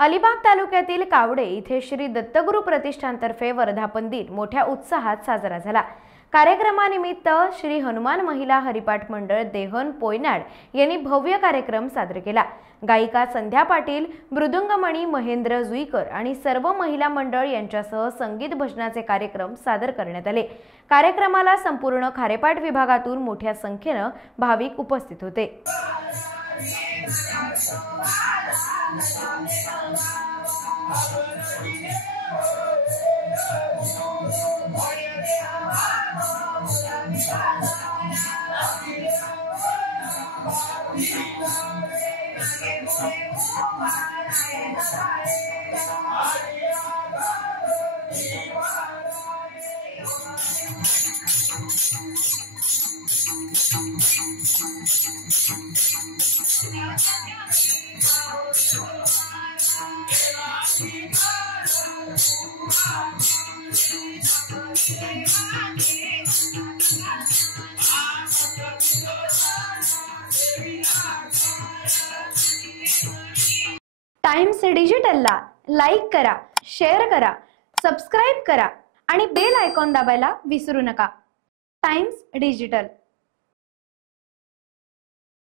अलिबाग तालुक्यातील कावडे इथे श्री दत्तगुरू प्रतिष्ठानतर्फे वर्धापन दिन मोठ्या उत्साहात साजरा झाला। कार्यक्रमानिमित्त श्री हनुमान महिला हरिपाठ मंडळ देहन पोयनाड यांनी भव्य कार्यक्रम सादर केला। गायिका संध्या पाटील, मृदुंगमणी महेंद्र जुईकर आणि सर्व महिला मंडळ यांच्यासह संगीत भजनाचे कार्यक्रम सादर करण्यात आले। कार्यक्रमाला संपूर्ण खारेपाट विभागातून मोठ्या संख्येने भाविक उपस्थित होते। टाइम्स डिजिटलला लाईक करा, शेअर करा, सबस्क्राइब करा आणि बेल आयकॉन दाबायला विसरू नका। Times digital.